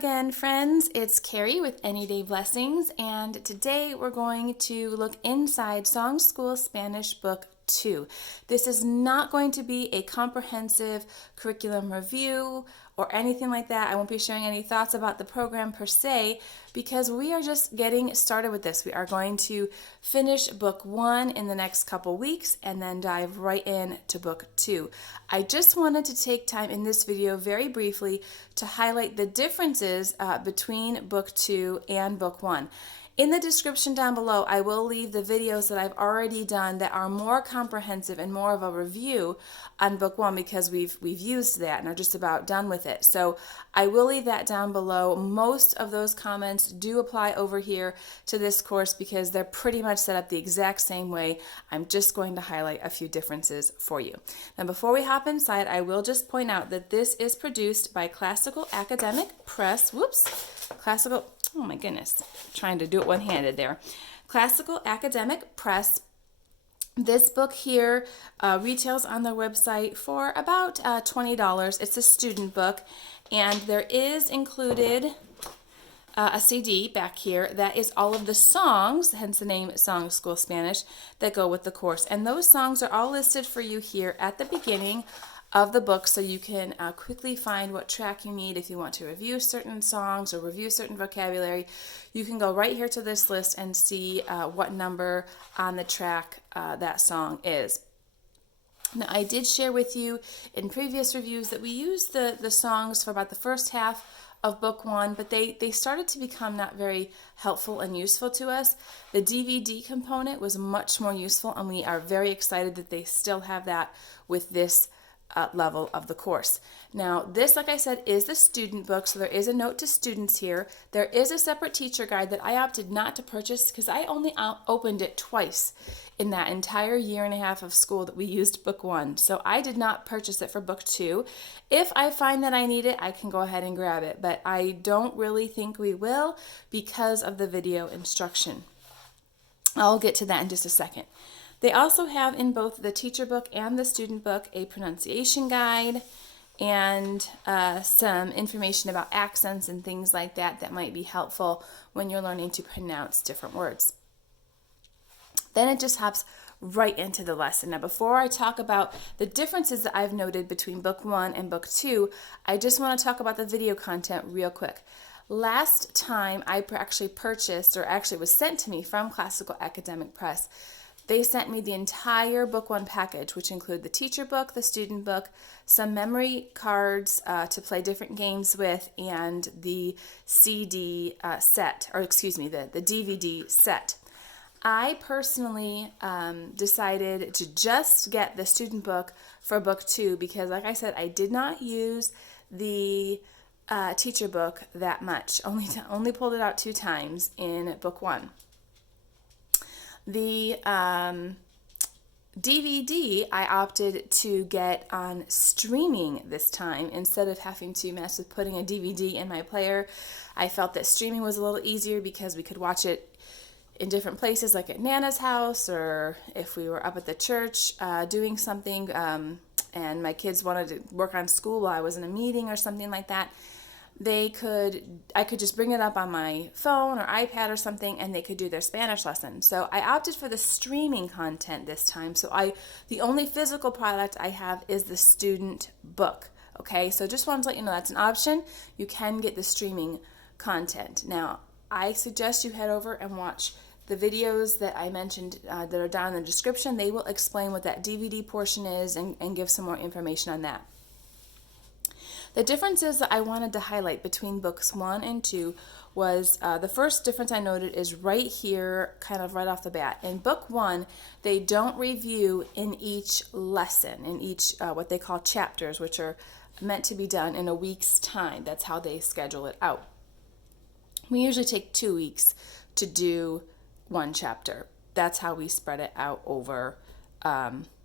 again, friends. It's Carrie with Any Day Blessings, and today we're going to look inside Song School Spanish Book 2. This is not going to be a comprehensive curriculum review or anything like that. I won't be sharing any thoughts about the program per se because we are just getting started with this. We are going to finish Book 1 in the next couple weeks and then dive right into Book 2. I just wanted to take time in this video very briefly to highlight the differences between Book 2 and Book 1. In the description down below, I will leave the videos that I've already done that are more comprehensive and more of a review on Book 1 because we've used that and are just about done with it. So I will leave that down below. Most of those comments do apply over here to this course because they're pretty much set up the exact same way. I'm just going to highlight a few differences for you. Now before we hop inside, I will just point out that this is produced by Classical Academic Press. Oh my goodness, trying to do it one-handed there. Classical Academic Press. This book here retails on their website for about $20. It's a student book, and there is included a CD back here that is all of the songs, hence the name Song School Spanish, that go with the course. And those songs are all listed for you here at the beginning of the book, so you can quickly find what track you need if you want to review certain songs or review certain vocabulary. You can go right here to this list and see what number on the track that song is. Now, I did share with you in previous reviews that we used the songs for about the first half of Book 1, but they started to become not very helpful and useful to us. The DVD component was much more useful, and we are very excited that they still have that with this level of the course. Now this, like I said, is the student book, so there is a note to students here. There is a separate teacher guide that I opted not to purchase because I only opened it twice in that entire year and a half of school that we used Book 1. So I did not purchase it for Book 2. If I find that I need it, I can go ahead and grab it, but I don't really think we will because of the video instruction. I'll get to that in just a second. They also have in both the teacher book and the student book a pronunciation guide and some information about accents and things like that that might be helpful when you're learning to pronounce different words. Then it just hops right into the lesson. Now before I talk about the differences that I've noted between Book 1 and Book 2, I just want to talk about the video content real quick. Last time I actually purchased, or actually was sent to me from Classical Academic Press, they sent me the entire Book 1 package, which include the teacher book, the student book, some memory cards to play different games with, and the CD set, or excuse me, the DVD set. I personally decided to just get the student book for Book 2 because, like I said, I did not use the teacher book that much. Only pulled it out 2 times in Book 1. The DVD I opted to get on streaming this time instead of having to mess with putting a DVD in my player. I felt that streaming was a little easier because we could watch it in different places, like at Nana's house, or if we were up at the church doing something and my kids wanted to work on school while I was in a meeting or something like that. I could just bring it up on my phone or iPad or something, and they could do their Spanish lesson. So I opted for the streaming content this time. So the only physical product I have is the student book. Okay, so just wanted to let you know that's an option. You can get the streaming content. Now, I suggest you head over and watch the videos that I mentioned that are down in the description. They will explain what that DVD portion is and give some more information on that. The differences that I wanted to highlight between Books 1 and 2 was the first difference I noted is right here, kind of right off the bat. In Book 1, they don't review in each lesson, in each what they call chapters, which are meant to be done in a week's time. That's how they schedule it out. We usually take 2 weeks to do one chapter. That's how we spread it out over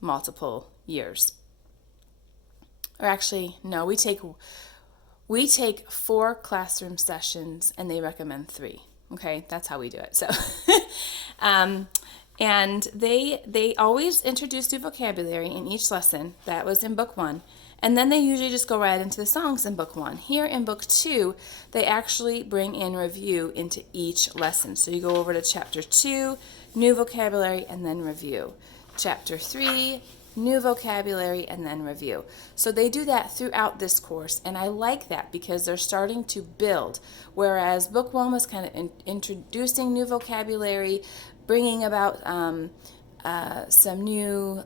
multiple years. Or actually, no, we take 4 classroom sessions, and they recommend 3. Okay, that's how we do it. So, and they always introduce new vocabulary in each lesson. That was in Book 1, And then they usually just go right into the songs in book 1. Here in book 2, they actually bring in review into each lesson. So you go over to chapter 2, new vocabulary, and then review. Chapter 3, new vocabulary, and then review. So they do that throughout this course, and I like that because they're starting to build. Whereas book 1 was kind of introducing new vocabulary, bringing about some new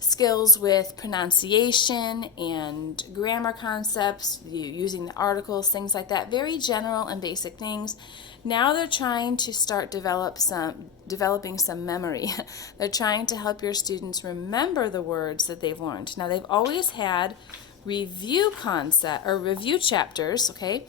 skills with pronunciation and grammar concepts, using the articles, things like that, very general and basic things. Now they're trying to start developing some memory. They're trying to help your students remember the words that they've learned. Now they've always had review chapters, okay?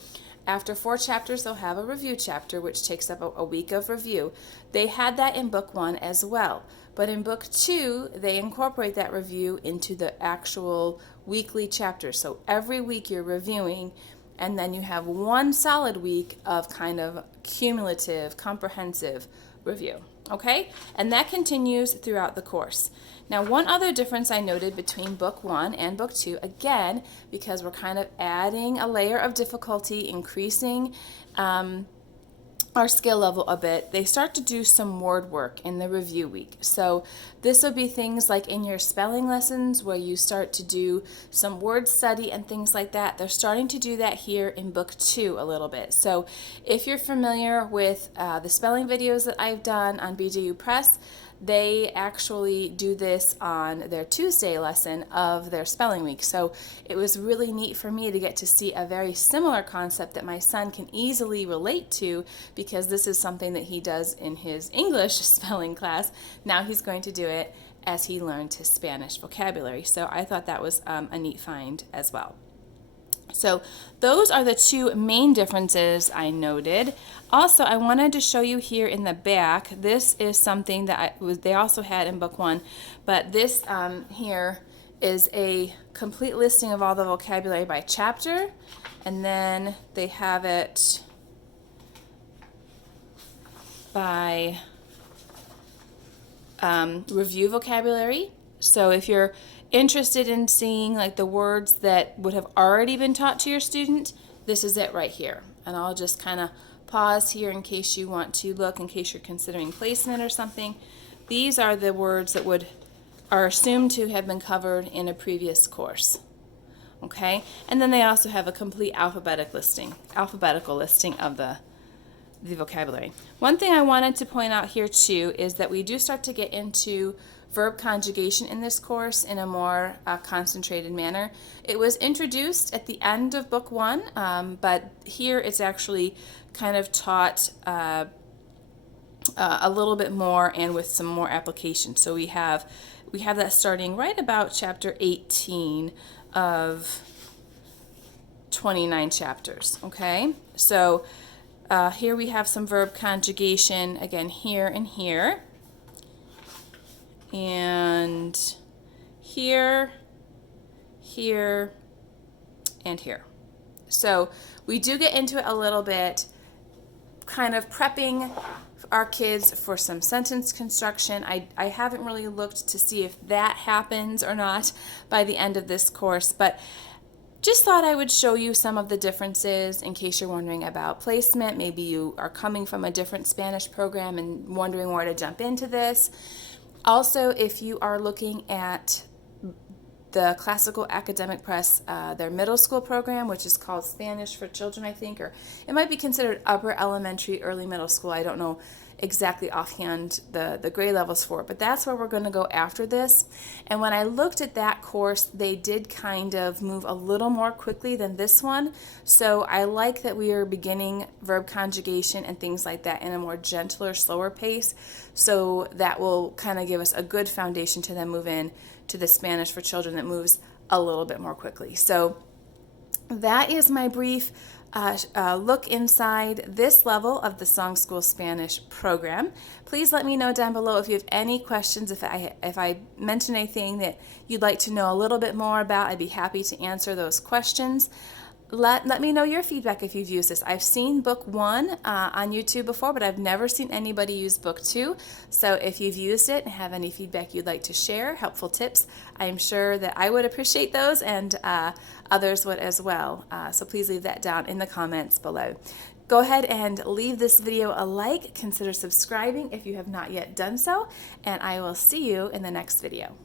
After 4 chapters, they'll have a review chapter, which takes up a week of review. They had that in book 1 as well. But in book 2, they incorporate that review into the actual weekly chapter. So every week you're reviewing, and then you have one solid week of kind of cumulative, comprehensive review. Okay? And that continues throughout the course. Now, one other difference I noted between book 1 and book 2, again, because we're kind of adding a layer of difficulty, increasing our skill level a bit, they start to do some word work in the review week. So this will be things like in your spelling lessons where you start to do some word study and things like that. They're starting to do that here in book 2 a little bit. So if you're familiar with the spelling videos that I've done on BJU Press, they actually do this on their Tuesday lesson of their spelling week. So it was really neat for me to get to see a very similar concept that my son can easily relate to, because this is something that he does in his English spelling class. Now he's going to do it as he learned his Spanish vocabulary. So I thought that was a neat find as well. So those are the 2 main differences I noted. Also, I wanted to show you here in the back, this is something that they also had in book 1, but this here is a complete listing of all the vocabulary by chapter, and then they have it by review vocabulary. So if you're interested in seeing like the words that would have already been taught to your student, this is it right here. And I'll just kind of pause here in case you want to look, in case you're considering placement or something. These are the words that are assumed to have been covered in a previous course. Okay? And then they also have a complete alphabetical listing of the vocabulary. One thing I wanted to point out here too is that we do start to get into verb conjugation in this course in a more concentrated manner. It was introduced at the end of book 1, but here it's actually kind of taught a little bit more and with some more application. So we have that starting right about chapter 18 of 29 chapters. Okay, so here we have some verb conjugation again here and here. And here, here, and here. So we do get into it a little bit, kind of prepping our kids for some sentence construction. I haven't really looked to see if that happens or not by the end of this course, but just thought I would show you some of the differences in case you're wondering about placement. Maybe you are coming from a different Spanish program and wondering where to jump into this. Also, if you are looking at the Classical Academic Press, their middle school program, which is called Spanish for Children, I think, or it might be considered upper elementary, early middle school. I don't know exactly offhand the grade levels for it, but that's where we're going to go after this. And when I looked at that course, they did kind of move a little more quickly than this one. So I like that we are beginning verb conjugation and things like that in a more gentler, slower pace. So that will kind of give us a good foundation to then move in to the Spanish for Children that moves a little bit more quickly. So that is my brief look inside this level of the Song School Spanish program. Please let me know down below if you have any questions. If I mention anything that you'd like to know a little bit more about, I'd be happy to answer those questions. Let me know your feedback if you've used this. I've seen book 1 on YouTube before, but I've never seen anybody use book 2. So if you've used it and have any feedback you'd like to share, helpful tips, I'm sure that I would appreciate those, and others would as well. So please leave that down in the comments below. Go ahead and leave this video a like. Consider subscribing if you have not yet done so, and I will see you in the next video.